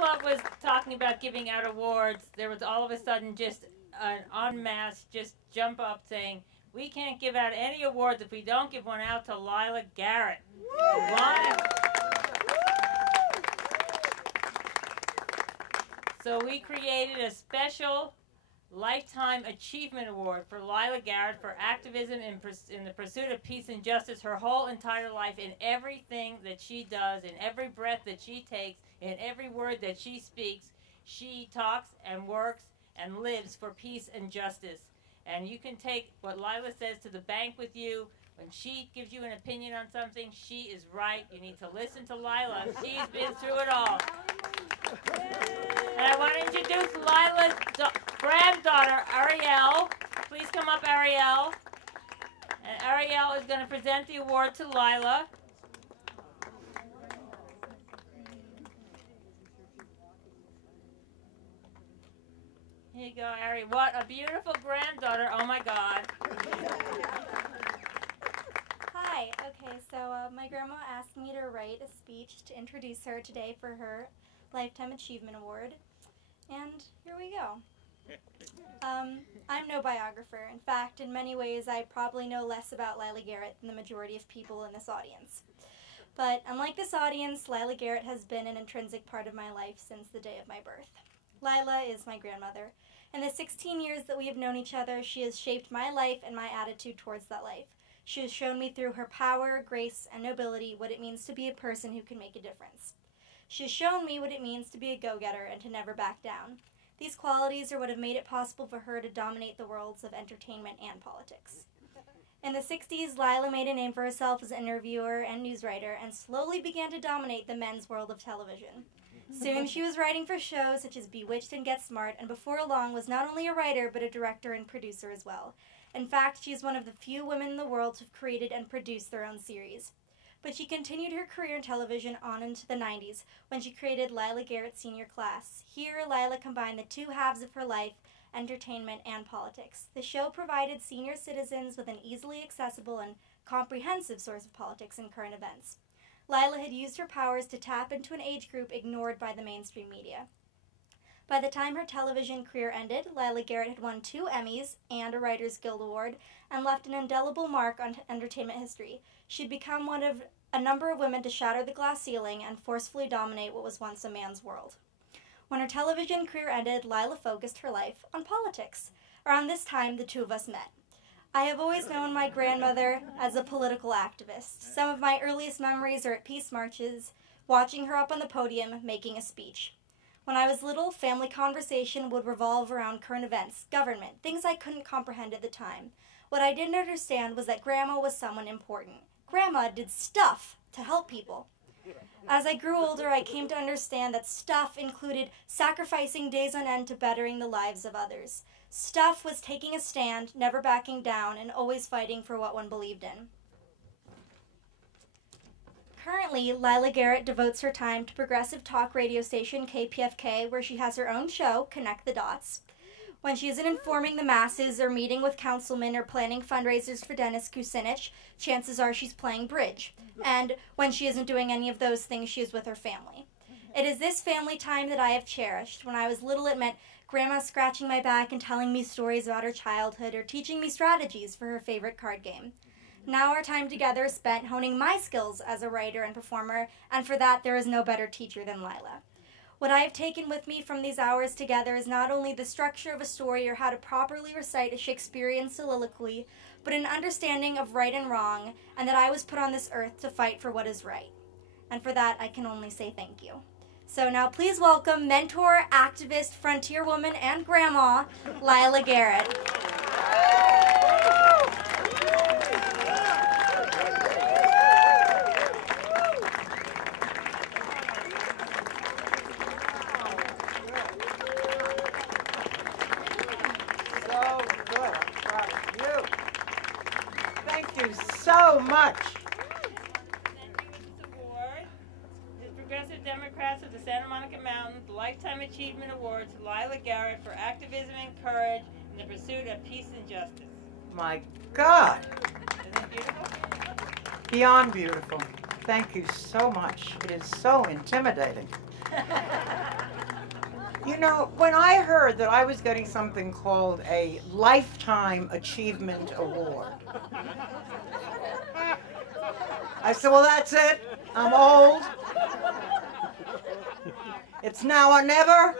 club was talking about giving out awards, there was all of a sudden just an en masse just jump up saying, we can't give out any awards if we don't give one out to Lila Garrett. So we created a special Lifetime Achievement Award for Lila Garrett for activism in the pursuit of peace and justice her whole entire life, in everything that she does, in every breath that she takes, in every word that she speaks. She talks and works and lives for peace and justice. And you can take what Lila says to the bank with you. When she gives you an opinion on something, she is right. You need to listen to Lila. She's been through it all. And I want to introduce Lila's granddaughter, Arielle. Please come up, Arielle. And Arielle is going to present the award to Lila. Here you go, Ari. What a beautiful granddaughter. Oh, my God. Hi. Okay, so my grandma asked me to write a speech to introduce her today for her Lifetime Achievement Award. And here we go. I'm no biographer. In fact, in many ways, I probably know less about Lila Garrett than the majority of people in this audience. But unlike this audience, Lila Garrett has been an intrinsic part of my life since the day of my birth. Lila is my grandmother. In the 16 years that we have known each other, she has shaped my life and my attitude towards that life. She has shown me through her power, grace, and nobility what it means to be a person who can make a difference. She has shown me what it means to be a go-getter and to never back down. These qualities are what have made it possible for her to dominate the worlds of entertainment and politics. In the 60s, Lila made a name for herself as an interviewer and news writer and slowly began to dominate the men's world of television. Soon she was writing for shows such as Bewitched and Get Smart, and before long was not only a writer but a director and producer as well. In fact, she is one of the few women in the world who have created and produced their own series. But she continued her career in television on into the 90s when she created Lila Garrett Senior Class. Here, Lila combined the two halves of her life, entertainment and politics. The show provided senior citizens with an easily accessible and comprehensive source of politics and current events. Lila had used her powers to tap into an age group ignored by the mainstream media. By the time her television career ended, Lila Garrett had won 2 Emmys and a Writers Guild Award and left an indelible mark on entertainment history. She'd become one of a number of women to shatter the glass ceiling and forcefully dominate what was once a man's world. When her television career ended, Lila focused her life on politics. Around this time, the two of us met. I have always known my grandmother as a political activist. Some of my earliest memories are at peace marches, watching her up on the podium making a speech. When I was little, family conversation would revolve around current events, government, things I couldn't comprehend at the time. What I didn't understand was that Grandma was someone important. Grandma did stuff to help people. As I grew older, I came to understand that stuff included sacrificing days on end to bettering the lives of others. Stuff was taking a stand, never backing down, and always fighting for what one believed in. Currently, Lila Garrett devotes her time to progressive talk radio station KPFK, where she has her own show, Connect the Dots. When she isn't informing the masses or meeting with councilmen or planning fundraisers for Dennis Kucinich, chances are she's playing bridge. And when she isn't doing any of those things, she is with her family. It is this family time that I have cherished. When I was little, it meant Grandma scratching my back and telling me stories about her childhood or teaching me strategies for her favorite card game. Now our time together is spent honing my skills as a writer and performer, and for that there is no better teacher than Lila. What I have taken with me from these hours together is not only the structure of a story or how to properly recite a Shakespearean soliloquy, but an understanding of right and wrong, and that I was put on this earth to fight for what is right. And for that, I can only say thank you. So now please welcome mentor, activist, frontier woman, and grandma, Lila Garrett. So much. This award is Progressive Democrats of the Santa Monica Mountains Lifetime Achievement Award to Lila Garrett for activism and courage in the pursuit of peace and justice. My God. Isn't it beautiful? Beyond beautiful. Thank you so much. It is so intimidating. You know, when I heard that I was getting something called a Lifetime Achievement Award, I said, well, that's it. I'm old. It's now or never.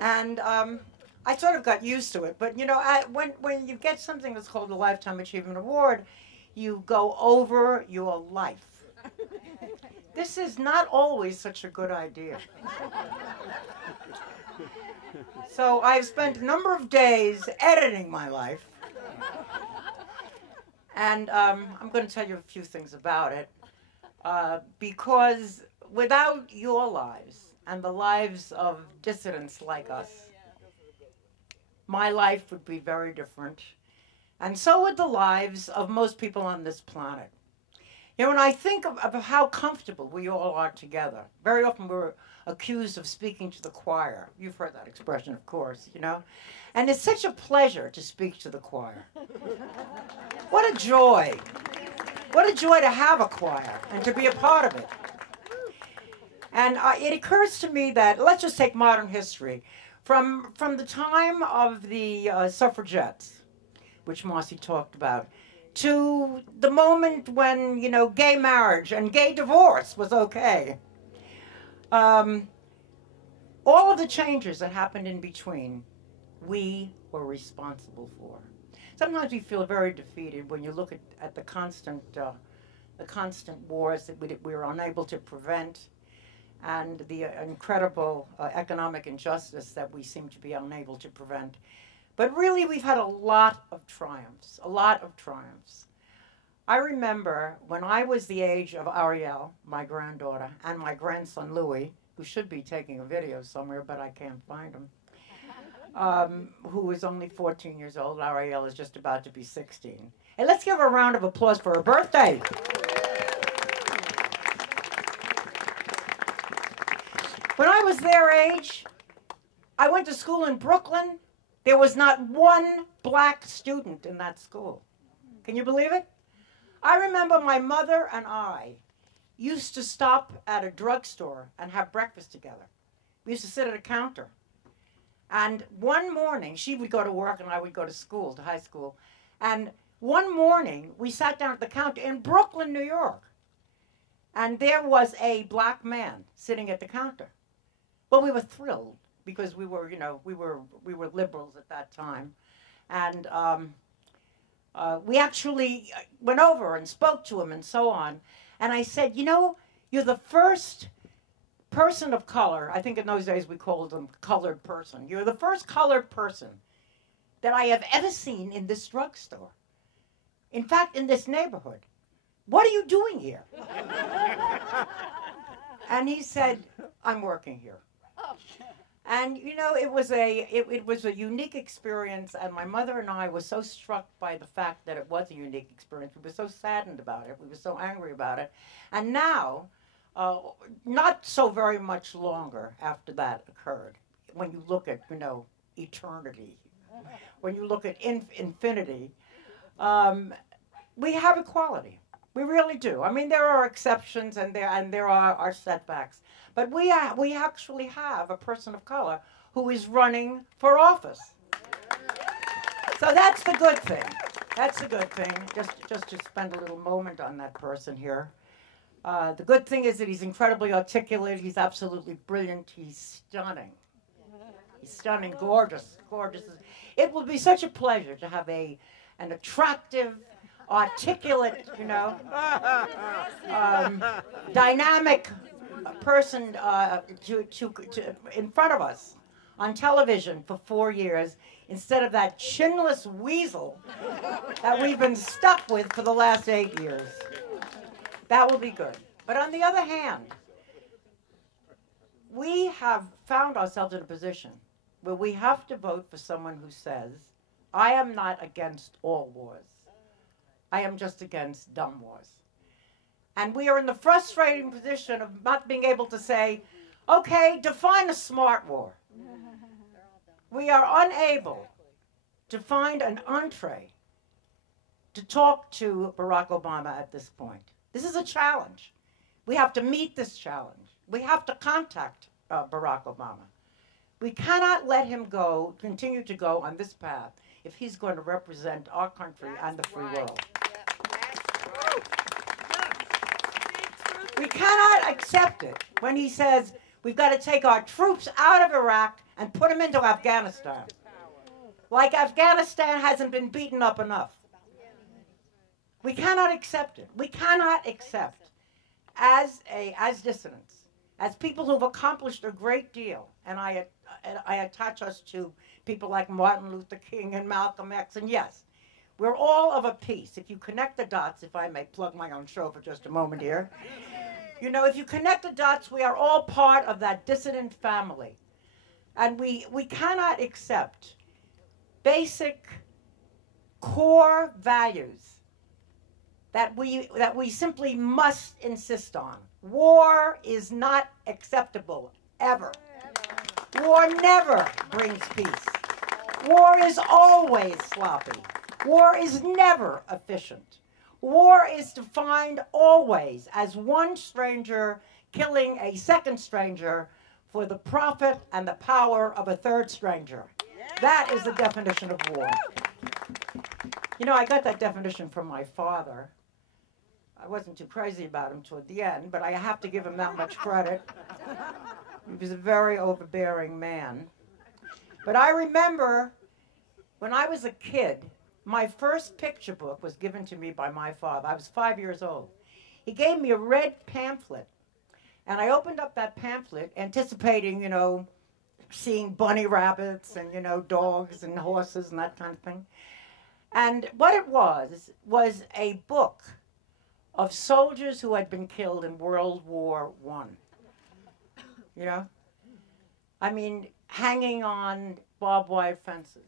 And I sort of got used to it. But, you know, when you get something that's called a Lifetime Achievement Award, you go over your life. This is not always such a good idea. So I've spent a number of days editing my life. And I'm going to tell you a few things about it. Because without your lives and the lives of dissidents like us, my life would be very different. And so would the lives of most people on this planet. You know, when I think of how comfortable we all are together, very often we're accused of speaking to the choir. You've heard that expression, of course, you know. And it's such a pleasure to speak to the choir. What a joy. What a joy to have a choir and to be a part of it. And it occurs to me that, let's just take modern history. From the time of the suffragettes, which Marcy talked about, to the moment when, you know, gay marriage and gay divorce was okay. All of the changes that happened in between, we were responsible for. Sometimes we feel very defeated when you look at the constant wars that we were unable to prevent, and the incredible economic injustice that we seem to be unable to prevent. But really, we've had a lot of triumphs, a lot of triumphs. I remember when I was the age of Arielle, my granddaughter, and my grandson Louis, who should be taking a video somewhere, but I can't find him, who is only 14 years old. Arielle is just about to be 16. And let's give her a round of applause for her birthday. When I was their age, I went to school in Brooklyn. There was not one black student in that school. Can you believe it? I remember my mother and I used to stop at a drugstore and have breakfast together. We used to sit at a counter. And one morning, she would go to work and I would go to school, to high school. And one morning, we sat down at the counter in Brooklyn, New York. And there was a black man sitting at the counter. Well, we were thrilled because we were, you know, we were liberals at that time. And we actually went over and spoke to him and so on. And I said, you know, you're the first person of color, I think in those days we called them colored person. You're the first colored person that I have ever seen in this drugstore. In fact, in this neighborhood. What are you doing here? And he said, I'm working here. And, you know, it was a unique experience, and my mother and I were so struck by the fact that it was a unique experience. We were so saddened about it. We were so angry about it. And now, not so very much longer after that occurred, when you look at, you know, eternity, when you look at infinity, we have equality. We really do. I mean, there are exceptions and there are setbacks. But we actually have a person of color who is running for office. So that's the good thing. That's the good thing. Just to spend a little moment on that person here. The good thing is that he's incredibly articulate. He's absolutely brilliant. He's stunning. He's stunning, gorgeous, gorgeous. It will be such a pleasure to have an attractive, articulate, you know, dynamic person in front of us on television for 4 years instead of that chinless weasel that we've been stuck with for the last 8 years. That will be good. But on the other hand, we have found ourselves in a position where we have to vote for someone who says, I am not against all wars. I am just against dumb wars. And we are in the frustrating position of not being able to say, okay, define a smart war. We are unable to find an entree to talk to Barack Obama at this point. This is a challenge. We have to meet this challenge. We have to contact Barack Obama. We cannot let him continue to go on this path if he's going to represent our country and the free world. We cannot accept it when he says we've got to take our troops out of Iraq and put them into Afghanistan. Like Afghanistan hasn't been beaten up enough. We cannot accept it. We cannot accept as dissidents, as people who've accomplished a great deal, and I attach us to people like Martin Luther King and Malcolm X, and yes, we're all of a piece. If you connect the dots, if I may plug my own show for just a moment here, you know, if you connect the dots, we are all part of that dissident family. And we cannot accept basic core values that we simply must insist on. War is not acceptable, ever. War never brings peace. War is always sloppy. War is never efficient. War is defined always as one stranger killing a second stranger for the profit and the power of a third stranger. That is the definition of war. You know, I got that definition from my father. I wasn't too crazy about him toward the end, but I have to give him that much credit. He was a very overbearing man. But I remember when I was a kid, my first picture book was given to me by my father. I was 5 years old. He gave me a red pamphlet, and I opened up that pamphlet anticipating, you know, seeing bunny rabbits and, you know, dogs and horses and that kind of thing. And what it was a book of soldiers who had been killed in World War I. You know? I mean, hanging on barbed wire fences,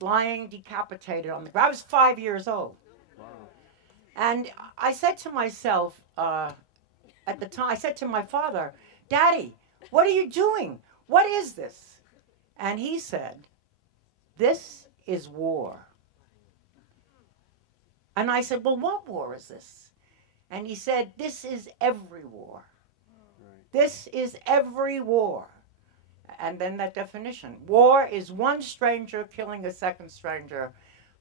lying decapitated on the ground. I was 5 years old. Wow. And I said to myself, at the time, I said to my father, "Daddy, what are you doing? What is this?" And he said, "This is war." And I said, "Well, what war is this?" And he said, "This is every war. This is every war." And then that definition. War is one stranger killing a second stranger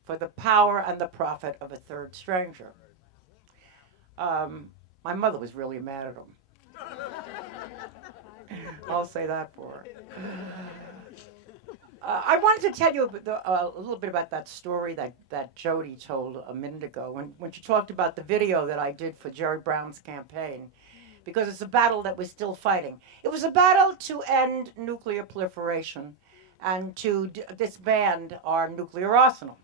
for the power and the profit of a third stranger. My mother was really mad at him. I'll say that for her. I wanted to tell you a little bit about that story that Jody told a minute ago when she talked about the video that I did for Jerry Brown's campaign, because it's a battle that we're still fighting. It was a battle to end nuclear proliferation and to disband our nuclear arsenal.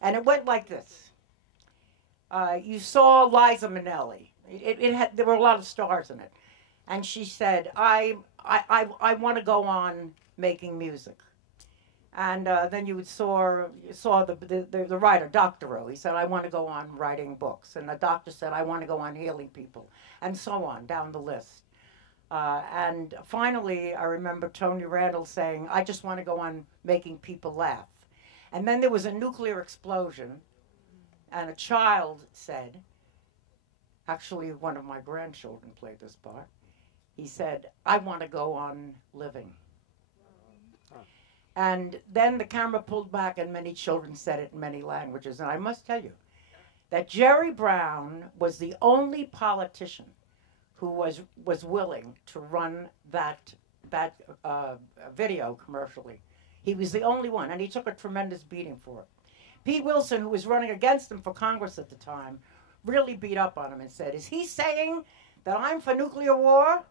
And it went like this. You saw Liza Minnelli. There were a lot of stars in it. And she said, I want to go on making music. And then you saw the writer, Dr. O. He said, "I want to go on writing books." And the doctor said, "I want to go on healing people," and so on, down the list. And finally, I remember Tony Randall saying, "I just want to go on making people laugh." And then there was a nuclear explosion, and a child said, actually one of my grandchildren played this part, he said, "I want to go on living." And then the camera pulled back and many children said it in many languages. And I must tell you that Jerry Brown was the only politician who was willing to run that video commercially. He was the only one, and he took a tremendous beating for it. Pete Wilson, who was running against him for Congress at the time, really beat up on him and said, "Is he saying that I'm for nuclear war?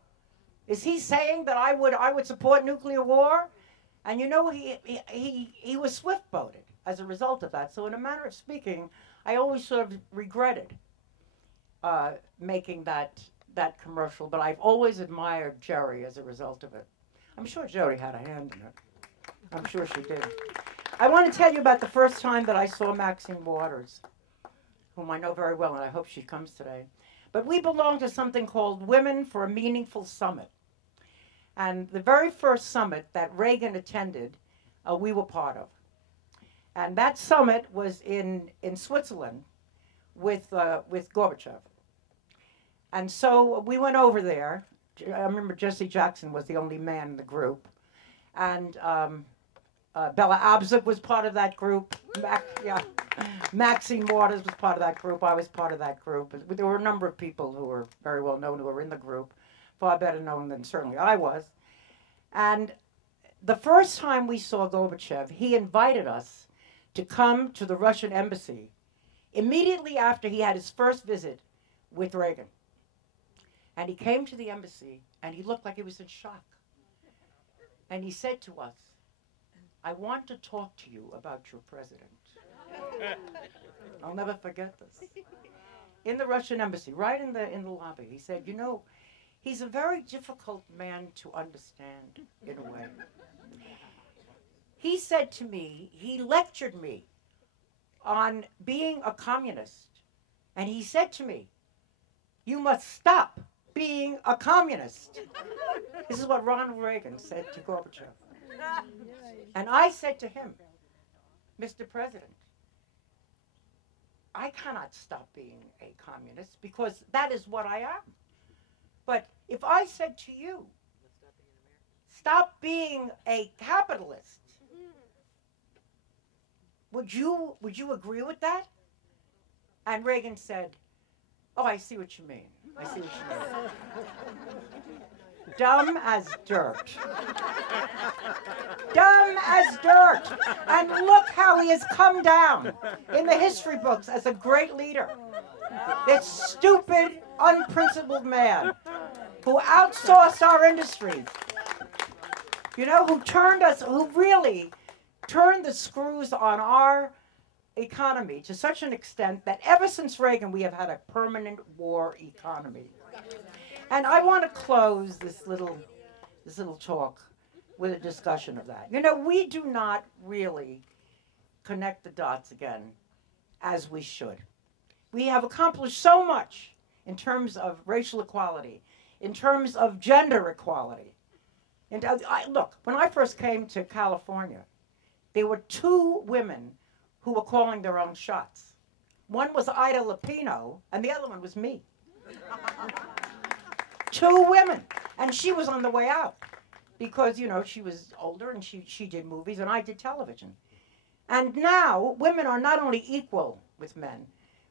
Is he saying that I would support nuclear war?" And you know, he was swift-boated as a result of that. So in a manner of speaking, I always sort of regretted making that commercial, but I've always admired Jerry as a result of it. I'm sure Jody had a hand in it. I'm sure she did. I want to tell you about the first time that I saw Maxine Waters, whom I know very well, and I hope she comes today. But we belong to something called Women for a Meaningful Summit. And the very first summit that Reagan attended, we were part of. And that summit was in Switzerland with Gorbachev. And so we went over there, I remember Jesse Jackson was the only man in the group. And Bella Abzug was part of that group. Maxine Waters was part of that group. I was part of that group. There were a number of people who were very well known who were in the group, far better known than certainly I was. And the first time we saw Gorbachev, he invited us to come to the Russian embassy immediately after he had his first visit with Reagan. And he came to the embassy, and he looked like he was in shock. And he said to us, "I want to talk to you about your president." I'll never forget this. In the Russian embassy, right in the lobby, he said, "You know, he's a very difficult man to understand in a way." He said to me, he lectured me on being a communist. And he said to me, "You must stop being a communist." This is what Ronald Reagan said to Gorbachev. And I said to him, "Mr. President, I cannot stop being a communist because that is what I am. But if I said to you, stop being a capitalist, would you agree with that?" And Reagan said, "Oh, I see what you mean. I see what you mean." Dumb as dirt. Dumb as dirt. And look how he has come down in the history books as a great leader. This stupid, unprincipled man who outsourced our industry. You know, who really turned the screws on our economy to such an extent that ever since Reagan we have had a permanent war economy. And I want to close this little talk with a discussion of that. You know, we do not really connect the dots again as we should. We have accomplished so much in terms of racial equality, in terms of gender equality. And look, when I first came to California, there were 2 women who were calling their own shots. One was Ida Lupino, and the other one was me. 2 women. And she was on the way out because, you know, she was older and she did movies and I did television. And now women are not only equal with men,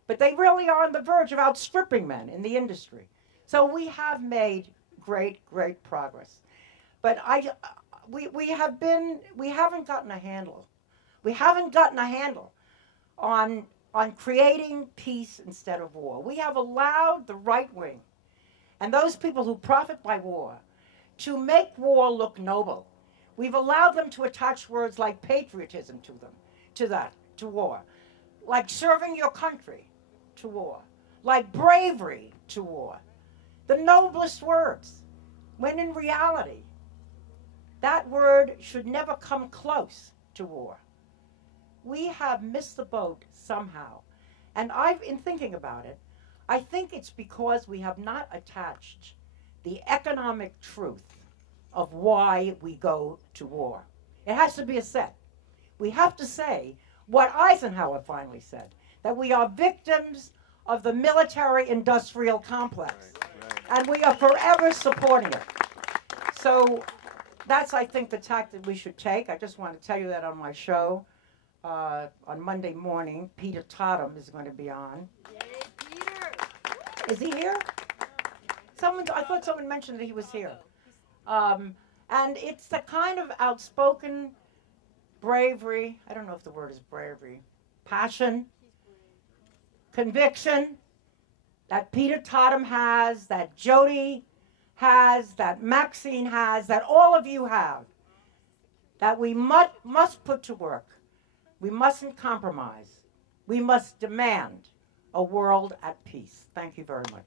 but they really are on the verge of outstripping men in the industry. So we have made great, great progress. But we haven't gotten a handle. We haven't gotten a handle on creating peace instead of war. We have allowed the right wing and those people who profit by war to make war look noble. We've allowed them to attach words like patriotism to war, like serving your country to war, like bravery to war. The noblest words, when in reality, that word should never come close to war. We have missed the boat somehow. And in thinking about it, I think it's because we have not attached the economic truth of why we go to war. It has to be a set. We have to say what Eisenhower finally said, that we are victims of the military-industrial complex. Right. And we are forever supporting it. So that's, I think, the tack that we should take. I just want to tell you that on my show. On Monday morning, Peter Totham is going to be on. Yay, Peter! Is he here? I thought someone mentioned that he was here. And it's the kind of outspoken bravery, I don't know if the word is bravery, passion, conviction that Peter Totham has, that Jody has, that Maxine has, that all of you have, that we must put to work. We mustn't compromise. We must demand a world at peace. Thank you very much.